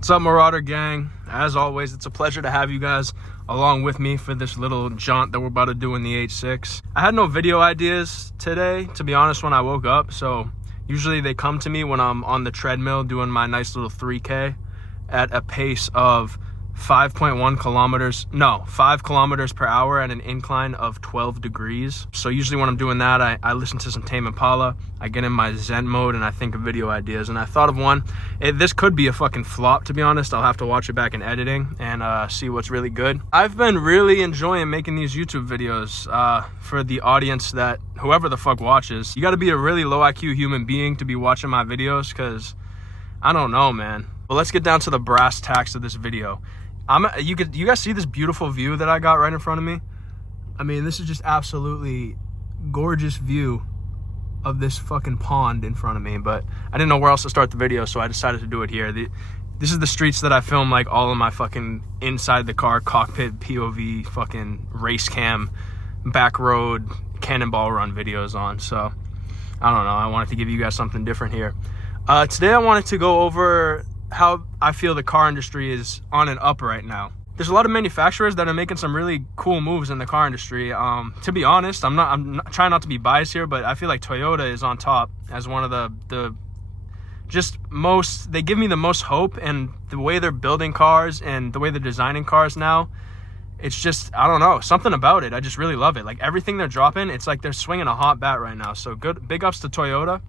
What's up, Marauder gang? As always, it's a pleasure to have you guys along with me for this little jaunt that we're about to do in the H6. I had no video ideas today, to be honest, when I woke up. So usually they come to me when I'm on the treadmill doing my nice little 3K at a pace of 5 kilometers per hour at an incline of 12 degrees. So usually when I'm doing that, I listen to some Tame Impala, I get in my Zen mode, and I think of video ideas. And I thought of one. This could be a fucking flop, to be honest. I'll have to watch it back in editing and see what's really good. I've been really enjoying making these YouTube videos for the audience that whoever the fuck watches. You got to be a really low IQ human being to be watching my videos, because I don't know, man. But let's get down to the brass tacks of this video. You guys see this beautiful view that I got right in front of me? I mean, this is just absolutely gorgeous view of this fucking pond in front of me, but I didn't know where else to start the video, so I decided to do it here. This is the streets that I film like all of my fucking inside the car cockpit POV fucking race cam back road cannonball run videos on. So I don't know, I wanted to give you guys something different here. Today I wanted to go over how I feel the car industry is on and up right now. There's a lot of manufacturers that are making some really cool moves in the car industry. To be honest, I'm trying not to be biased here, but I feel like Toyota is on top as one of the just most, they give me the most hope, and the way they're building cars and the way they're designing cars now, it's just, I don't know, something about it. I just really love it. Like everything they're dropping, it's like they're swinging a hot bat right now. So good, big ups to Toyota.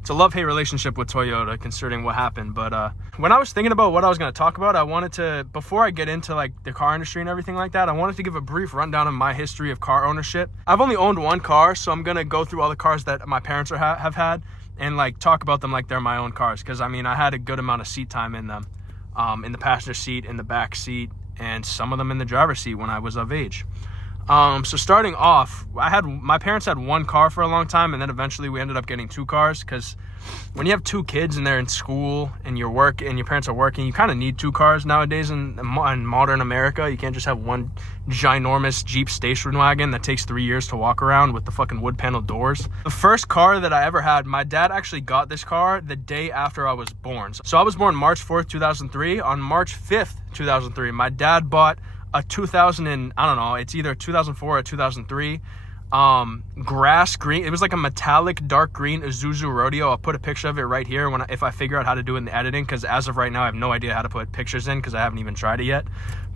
It's a love-hate relationship with Toyota considering what happened. But when I was thinking about what I was going to talk about, I wanted to, before I get into like the car industry and everything like that, I wanted to give a brief rundown of my history of car ownership. I've only owned one car, so I'm going to go through all the cars that my parents have had and like talk about them like they're my own cars, because I mean I had a good amount of seat time in them, in the passenger seat, in the back seat, and some of them in the driver's seat when I was of age. So starting off, my parents had one car for a long time, and then eventually we ended up getting two cars, because when you have two kids and they're in school and your parents are working, you kind of need two cars nowadays in modern America. You can't just have one ginormous Jeep station wagon that takes 3 years to walk around with the fucking wood panel doors. The first car that I ever had, my dad actually got this car the day after I was born. So I was born March 4th, 2003. On March 5th, 2003, my dad bought a 2000 and I don't know, it's either 2004 or 2003 grass green. It was like a metallic dark green Isuzu Rodeo. I'll put a picture of it right here if I figure out how to do it in the editing, because as of right now I have no idea how to put pictures in because I haven't even tried it yet.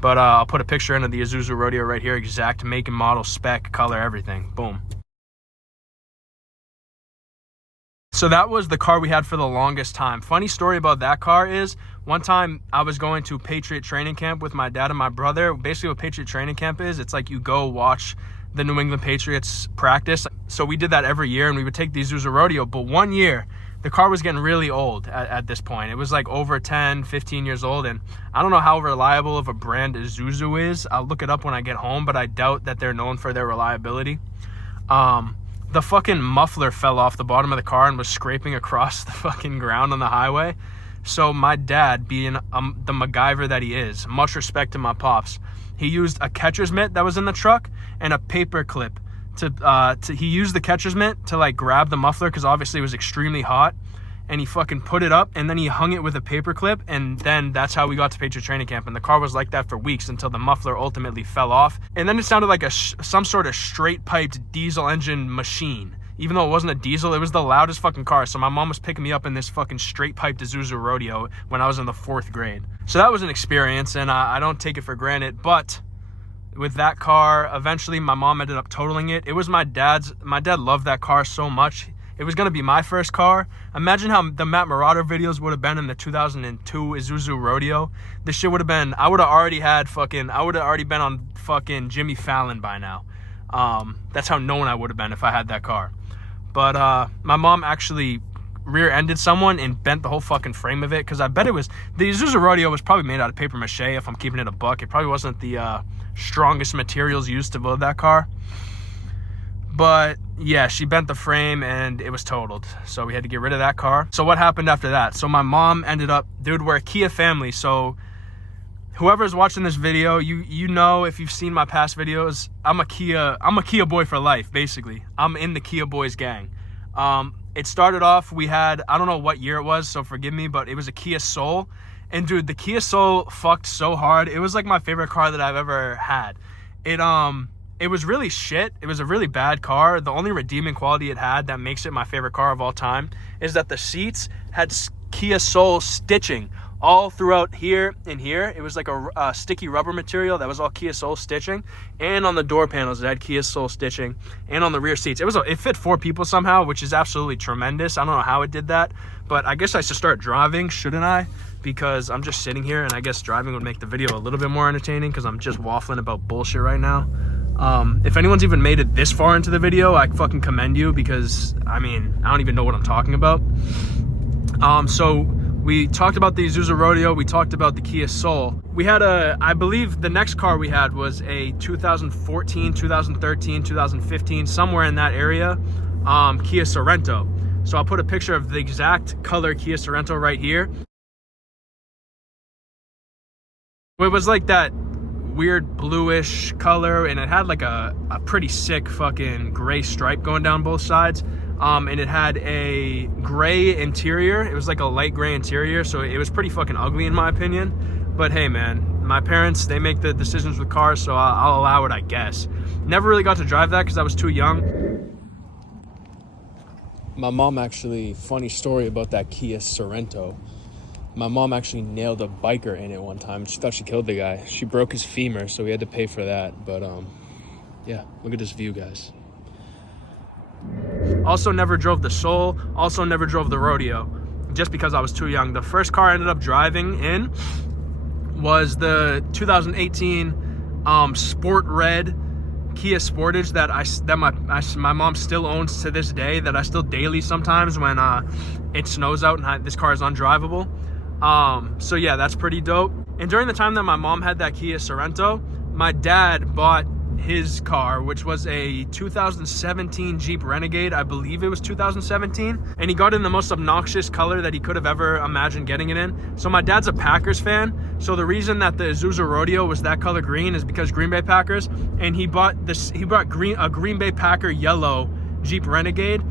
But I'll put a picture in of the Isuzu Rodeo right here, exact make and model, spec, color, everything. Boom. So that was the car we had for the longest time. Funny story about that car is, one time I was going to Patriot training camp with my dad and my brother. Basically what Patriot training camp is, it's like you go watch the New England Patriots practice. So we did that every year, and we would take the Isuzu Rodeo. But one year, the car was getting really old at this point. It was like over 10, 15 years old, and I don't know how reliable of a brand Isuzu is. I'll look it up when I get home, but I doubt that they're known for their reliability. The fucking muffler fell off the bottom of the car and was scraping across the fucking ground on the highway. So my dad, being the MacGyver that he is, much respect to my pops, he used a catcher's mitt that was in the truck and a paper clip he used the catcher's mitt to like grab the muffler, because obviously it was extremely hot, and he fucking put it up and then he hung it with a paper clip, and then that's how we got to Patriot training camp. And the car was like that for weeks until the muffler ultimately fell off, and then it sounded like some sort of straight piped diesel engine machine. Even though it wasn't a diesel, it was the loudest fucking car. So my mom was picking me up in this fucking straight piped Isuzu Rodeo when I was in the 4th grade. So that was an experience, and I don't take it for granted. But with that car, eventually my mom ended up totaling it. It was my dad's. My dad loved that car so much. It was going to be my first car. Imagine how the Matt Marauder videos would have been in the 2002 Isuzu Rodeo. This shit would have been, I would have already been on fucking Jimmy Fallon by now. That's how known I would have been if I had that car. But my mom actually rear-ended someone and bent the whole fucking frame of it, because I bet the Isuzu Rodeo was probably made out of paper mache, if I'm keeping it a buck. It probably wasn't the strongest materials used to build that car. But yeah, she bent the frame and it was totaled, so we had to get rid of that car. So what happened after that? So my mom ended up, dude, we're a Kia family, so whoever's watching this video, you know, if you've seen my past videos, I'm a Kia boy for life, basically. I'm in the Kia boys gang. It started off, we had, I don't know what year it was, so forgive me, but it was a Kia Soul. And dude, the Kia Soul fucked so hard. It was like my favorite car that I've ever had. It was really shit. It was a really bad car. The only redeeming quality it had that makes it my favorite car of all time is that the seats had Kia Soul stitching all throughout here and here. It was like a sticky rubber material that was all Kia Soul stitching, and on the door panels it had Kia Soul stitching, and on the rear seats it fit 4 people somehow, which is absolutely tremendous. I don't know how it did that, but I guess I should start driving, shouldn't I? Because I'm just sitting here, and I guess driving would make the video a little bit more entertaining because I'm just waffling about bullshit right now. If anyone's even made it this far into the video, I fucking commend you, because I mean, I don't even know what I'm talking about. So we talked about the Isuzu Rodeo. We talked about the Kia Soul. We had I believe the next car we had was a 2014, 2013, 2015, somewhere in that area, Kia Sorento. So I'll put a picture of the exact color Kia Sorento right here. It was like that weird bluish color, and it had like a pretty sick fucking gray stripe going down both sides. And it had a gray interior. It was like a light gray interior, so it was pretty fucking ugly in my opinion. But hey man, my parents, they make the decisions with cars, so I'll allow it, I guess. Never really got to drive that because I was too young. My mom actually, funny story about that Kia Sorento. My mom actually nailed a biker in it one time. She thought she killed the guy. She broke his femur, so we had to pay for that. But yeah, look at this view, guys. Also never drove the Soul. Also never drove the Rodeo, just because I was too young. The first car I ended up driving in was the 2018 Sport Red Kia Sportage that my mom still owns to this day, that I still daily sometimes when it snows out and this car is undrivable. So yeah, that's pretty dope. And during the time that my mom had that Kia Sorento, my dad bought his car, which was a 2017 Jeep Renegade. I believe it was 2017, and he got it in the most obnoxious color that he could have ever imagined getting it in. So my dad's a Packers fan, so the reason that the Isuzu Rodeo was that color green is because Green Bay Packers, and he bought a Green Bay Packer yellow Jeep Renegade,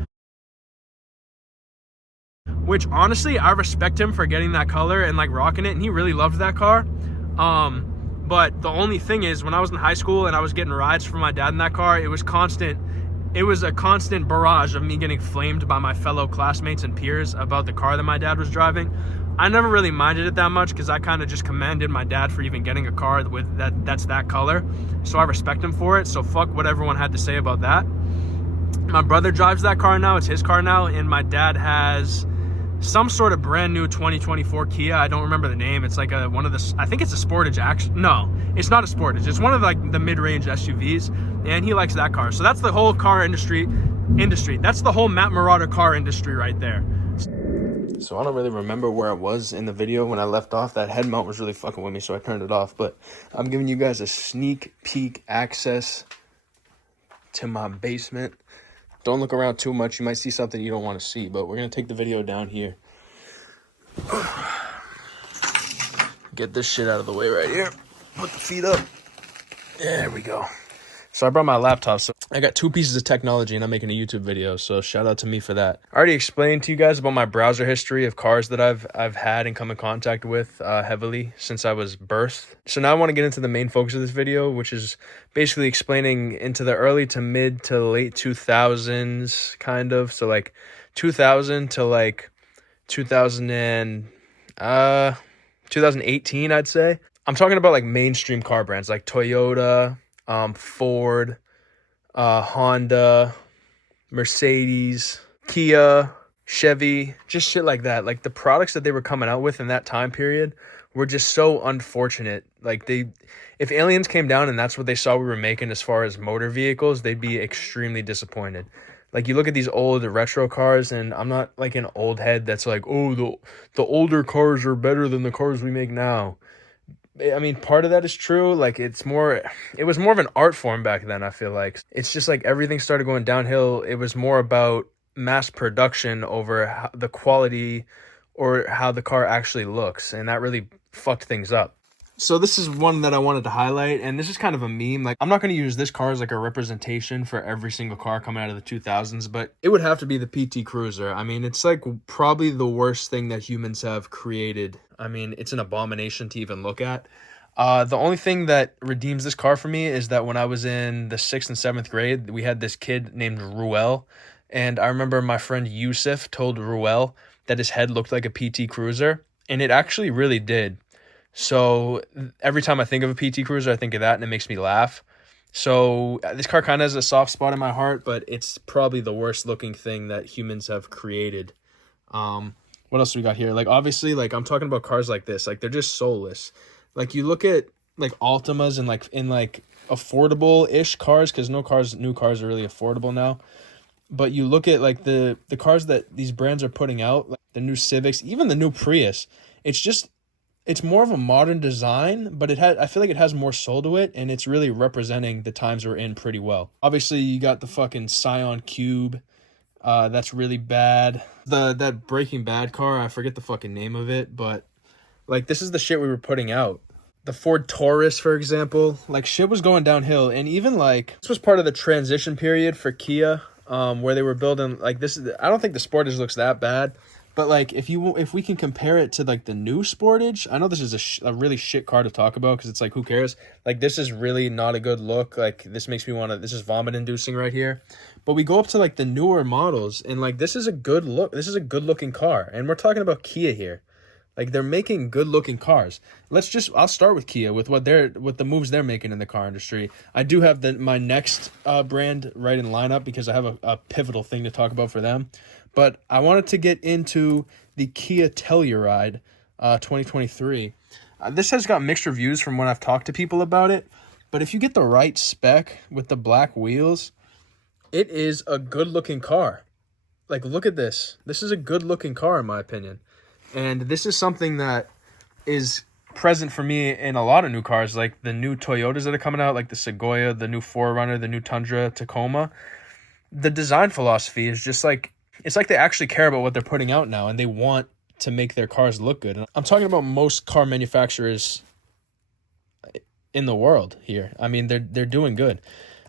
which honestly I respect him for getting that color and like rocking it, and he really loved that car. But the only thing is, when I was in high school and I was getting rides from my dad in that car, it was a constant barrage of me getting flamed by my fellow classmates and peers about the car that my dad was driving. I never really minded it that much because I kind of just commended my dad for even getting a car with that's that color. So I respect him for it. So fuck what everyone had to say about that. My brother drives that car now. It's his car now. And my dad has some sort of brand new 2024 Kia. I don't remember the name. It's like one of the, I think it's a Sportage. Actually, no, it's not a Sportage. It's one of like the mid-range SUVs, and he likes that car. So that's the whole car industry. That's the whole Matt Marauder car industry right there. So I don't really remember where I was in the video when I left off. That head mount was really fucking with me, so I turned it off. But I'm giving you guys a sneak peek access to my basement. Don't look around too much. You might see something you don't want to see, but we're going to take the video down here. Get this shit out of the way right here. Put the feet up. There we go. So I brought my laptop. So I got 2 pieces of technology and I'm making a YouTube video. So shout out to me for that. I already explained to you guys about my browser history of cars that I've had and come in contact with heavily since I was birthed. So now I want to get into the main focus of this video, which is basically explaining into the early to mid to late 2000s kind of. So like 2000 to like 2018, I'd say. I'm talking about like mainstream car brands like Toyota, Ford, Honda, Mercedes, Kia, Chevy, just shit like that. Like the products that they were coming out with in that time period were just so unfortunate. Like if aliens came down and that's what they saw we were making as far as motor vehicles, they'd be extremely disappointed. Like you look at these old retro cars, and I'm not like an old head that's like, oh, the older cars are better than the cars we make now. I mean, part of that is true. Like it was more of an art form back then. I feel like it's just like everything started going downhill. It was more about mass production over the quality or how the car actually looks. And that really fucked things up. So this is one that I wanted to highlight, and this is kind of a meme. Like, I'm not going to use this car as like a representation for every single car coming out of the 2000s, but it would have to be the PT Cruiser. I mean, it's like probably the worst thing that humans have created. I mean, it's an abomination to even look at. The only thing that redeems this car for me is that when I was in the 6th and 7th grade, we had this kid named Ruel, and I remember my friend Yusuf told Ruel that his head looked like a PT Cruiser, and it actually really did. So every time I think of a PT Cruiser, I think of that, and it makes me laugh. So this car kind of has a soft spot in my heart, but it's probably the worst looking thing that humans have created. What else do we got here? Like, obviously, like, I'm talking about cars like this. Like, they're just soulless. Like, you look at like Altimas and like affordable-ish cars, because new cars are really affordable now. But you look at like the cars that these brands are putting out, like the new Civics, even the new Prius. It's more of a modern design, but I feel like it has more soul to it, and it's really representing the times we're in pretty well. Obviously, you got the fucking Scion Cube. That's really bad. That Breaking Bad car, I forget the fucking name of it, but like, this is the shit we were putting out. The Ford Taurus, for example, like, shit was going downhill, and even like this was part of the transition period for Kia, where they were building like this. I don't think the Sportage looks that bad. But like, if we can compare it to like the new Sportage, I know this is a really shit car to talk about because it's like, who cares? Like, this is really not a good look. Like, this makes me want to. This is vomit inducing right here. But we go up to like the newer models, and like, this is a good look. This is a good looking car, and we're talking about Kia here. Like, they're making good looking cars. I'll start with Kia with what the moves they're making in the car industry. I do have my next brand right in lineup because I have a pivotal thing to talk about for them. But I wanted to get into the Kia Telluride 2023. This has got mixed reviews from when I've talked to people about it. But if you get the right spec with the black wheels, it is a good-looking car. Like, look at this. This is a good-looking car, in my opinion. And this is something that is present for me in a lot of new cars, like the new Toyotas that are coming out, like the Sequoia, the new 4Runner, the new Tundra, Tacoma. The design philosophy is just like, it's like they actually care about what they're putting out now, and they want to make their cars look good. And I'm talking about most car manufacturers in the world here. I mean, they're doing good.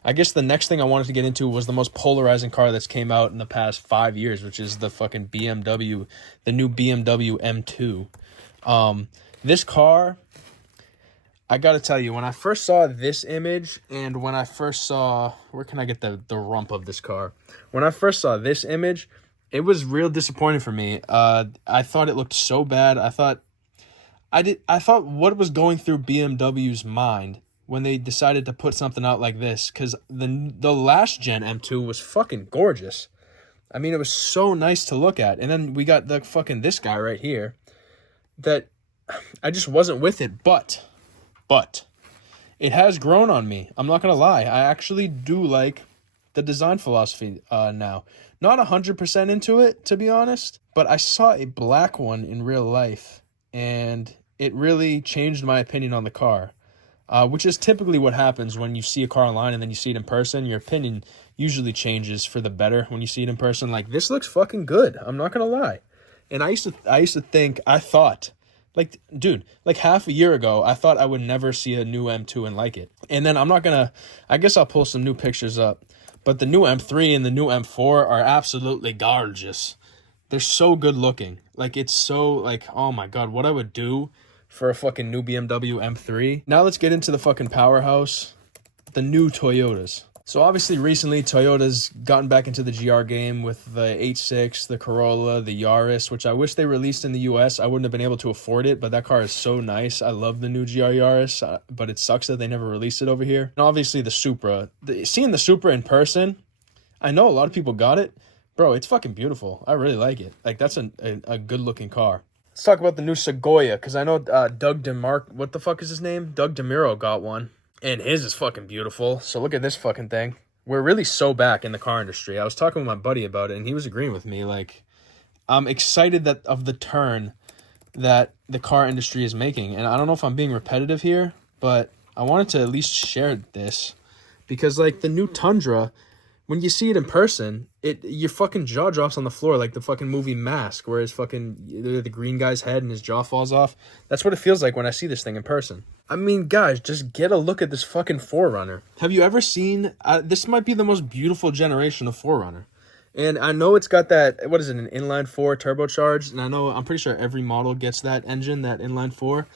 I guess the next thing I wanted to get into was the most polarizing car that's came out in the past 5 years, which is the fucking BMW, the new BMW M2. This car, I got to tell you, when I first saw this image and when I first saw, where can I get the rump of this car? When I first saw this image, it was real disappointing for me. I thought it looked so bad. I thought what was going through BMW's mind when they decided to put something out like this, because the last gen M2 was fucking gorgeous. I mean, it was so nice to look at. And then we got this guy right here that I just wasn't with it, but it has grown on me. I'm not going to lie. I actually do like the design philosophy now. Not 100% into it, to be honest, but I saw a black one in real life, and it really changed my opinion on the car. Which is typically what happens when you see a car online and then you see it in person. Your opinion usually changes for the better when you see it in person. Like, this looks fucking good. I'm not gonna lie. And I used to thought, like, dude, like half a year ago, I thought I would never see a new M2 and like it. And then I guess I'll pull some new pictures up. But the new M3 and the new M4 are absolutely gorgeous. They're so good looking. Like, it's so, like, oh my God, what I would do for a fucking new BMW M3. Now let's get into the fucking powerhouse, the new Toyotas. So obviously recently Toyota's gotten back into the GR game with the 8.6, the Corolla, the Yaris, which I wish they released in the US. I wouldn't have been able to afford it, but that car is so nice. I love the new GR Yaris, but it sucks that they never released it over here. And obviously the Supra. Seeing the Supra in person, I know a lot of people got it. Bro, it's fucking beautiful. I really like it. Like, that's a good looking car. Let's talk about the new Sequoia, because I know Doug what the fuck is his name? Doug DeMuro got one, and his is fucking beautiful. So look at this fucking thing. We're really so back in the car industry. I was talking with my buddy about it, and he was agreeing with me. Like, I'm excited of the turn that the car industry is making. And I don't know if I'm being repetitive here, but I wanted to at least share this, because like the new Tundra, when you see it in person, your fucking jaw drops on the floor like the fucking movie Mask, where his fucking the green guy's head and his jaw falls off. That's what it feels like when I see this thing in person. I mean, guys, just get a look at this fucking 4Runner. Have you ever seen? This might be the most beautiful generation of 4Runner. And I know it's got that, what is it, an inline 4 turbocharged, and I'm pretty sure every model gets that engine, that inline 4.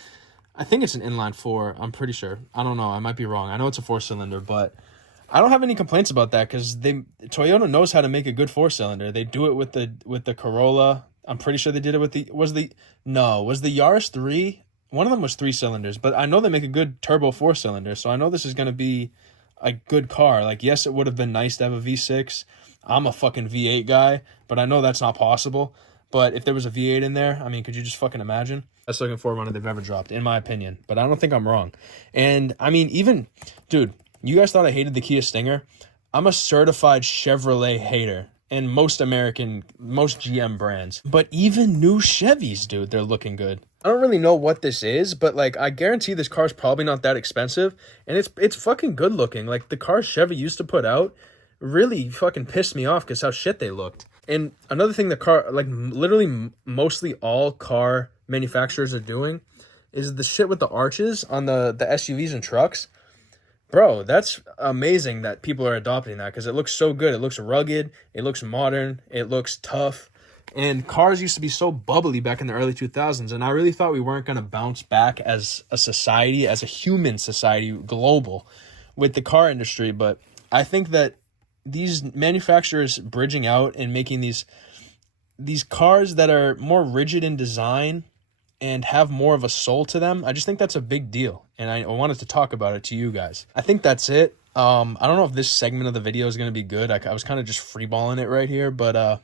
I think it's an inline 4, I'm pretty sure. I don't know, I might be wrong. I know it's a 4-cylinder, but I don't have any complaints about that because Toyota knows how to make a good 4-cylinder. They do it with the Corolla. I'm pretty sure they did it with was the Yaris 3? One of them was 3 cylinders, but I know they make a good turbo 4-cylinder, so I know this is going to be a good car. Like, yes, it would have been nice to have a V6. I'm a fucking V8 guy, but I know that's not possible. But if there was a V8 in there, I mean, could you just fucking imagine? Best looking 4Runner they've ever dropped, in my opinion. But I don't think I'm wrong. And, I mean, even, dude, you guys thought I hated the Kia Stinger? I'm a certified Chevrolet hater. And most GM brands. But even new Chevys, dude, they're looking good. I don't really know what this is, but, like, I guarantee this car's probably not that expensive. And it's fucking good looking. Like, the cars Chevy used to put out really fucking pissed me off because how shit they looked. And another thing the car, like, literally mostly all car manufacturers are doing is the shit with the arches on the SUVs and trucks. Bro, that's amazing that people are adopting that because it looks so good. It looks rugged. It looks modern. It looks tough. And cars used to be so bubbly back in the early 2000s. And I really thought we weren't going to bounce back as a society, as a human society, global, with the car industry. But I think that these manufacturers bridging out and making these cars that are more rigid in design and have more of a soul to them, I just think that's a big deal. And I wanted to talk about it to you guys. I think that's it. I don't know if this segment of the video is going to be good. I was kind of just freeballing it right here. But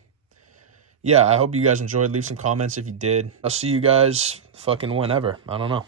yeah, I hope you guys enjoyed. Leave some comments if you did. I'll see you guys fucking whenever. I don't know.